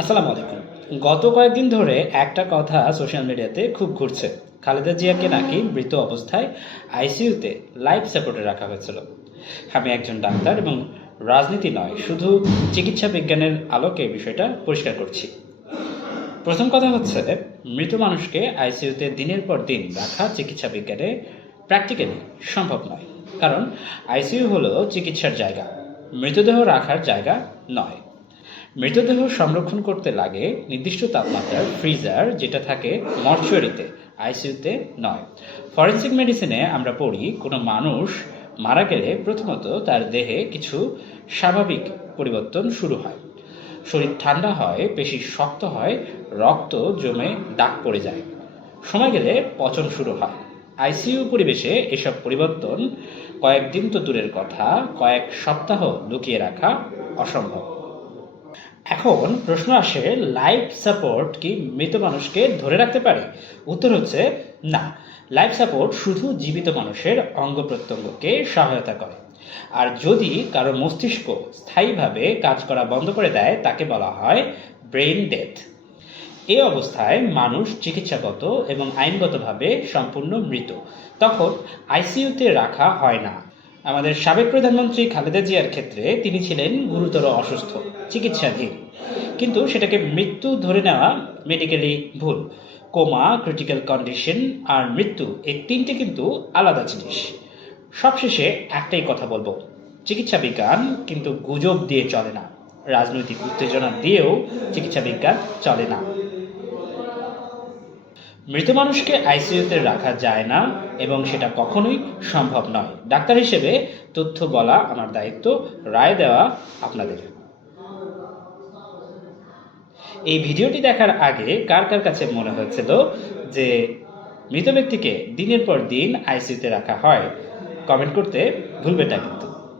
আসসালামু আলাইকুম। গত কয়েকদিন ধরে একটা কথা সোশ্যাল মিডিয়াতে খুব ঘুরছে। খালেদা জিয়াকে নাকি মৃত অবস্থায় আইসিইউতে লাইফ সাপোর্টে রাখা হয়েছিল। আমি একজন ডাক্তার এবং রাজনীতি নয়, শুধু চিকিৎসা বিজ্ঞানের আলোকে বিষয়টা পরিষ্কার করছি। প্রথম কথা হচ্ছে, মৃত মানুষকে আইসিইউতে দিনের পর দিন রাখা চিকিৎসা বিজ্ঞানে প্র্যাকটিক্যালি সম্ভব নয়। কারণ আইসিইউ হলো চিকিৎসার জায়গা, মৃতদেহ রাখার জায়গা নয়। মৃতদেহ সংরক্ষণ করতে লাগে নির্দিষ্ট তাপমাত্রার ফ্রিজার, যেটা থাকে মর্চুয়ারিতে, আইসিইউতে নয়। ফরেনসিক মেডিসিনে আমরা পড়ি কোনো মানুষ মারা গেলে প্রথমত তার দেহে কিছু স্বাভাবিক পরিবর্তন শুরু হয়। শরীর ঠান্ডা হয়, পেশি শক্ত হয়, রক্ত জমে দাগ পড়ে যায়। সময় গেলে পচন শুরু হয়। আইসিইউ পরিবেশে এসব পরিবর্তন কয়েকদিন তো দূরের কথা, কয়েক সপ্তাহ লুকিয়ে রাখা অসম্ভব। এখন প্রশ্ন আসে, লাইফ সাপোর্ট কি মৃত মানুষকে ধরে রাখতে পারে? উত্তর হচ্ছে না। লাইফ সাপোর্ট শুধু জীবিত মানুষের অঙ্গ প্রত্যঙ্গকে সহায়তা করে। আর যদি কারো মস্তিষ্ক স্থায়ীভাবে কাজ করা বন্ধ করে দেয়, তাকে বলা হয় ব্রেইন ডেথ। এই অবস্থায় মানুষ চিকিৎসাগত এবং আইনগতভাবে সম্পূর্ণ মৃত। তখন আইসিইউতে রাখা হয় না। আমাদের সাবেক প্রধানমন্ত্রী খালেদা জিয়ার ক্ষেত্রে তিনি ছিলেন গুরুতর অসুস্থ, চিকিৎসাধীন, কিন্তু সেটাকে মৃত্যু ধরে নেওয়া মেডিকেলি ভুল। কোমা, ক্রিটিক্যাল কন্ডিশন আর মৃত্যু, এই তিনটে কিন্তু আলাদা জিনিস। সবশেষে একটাই কথা বলবো, চিকিৎসা বিজ্ঞান কিন্তু গুজব দিয়ে চলে না, রাজনৈতিক উত্তেজনা দিয়েও চিকিৎসা বিজ্ঞান চলে না। মৃত মানুষকে আইসিইউতে রাখা যায় না এবং সেটা কখনোই সম্ভব নয়। ডাক্তার হিসেবে তথ্য বলা আমার দায়িত্ব, রায় দেওয়া আপনাদের। এই ভিডিওটি দেখার আগে কার কার কাছে মনে হয়েছিল যে মৃত ব্যক্তিকে দিনের পর দিন আইসিইউতে রাখা হয়, কমেন্ট করতে ভুলবেন না কিন্তু।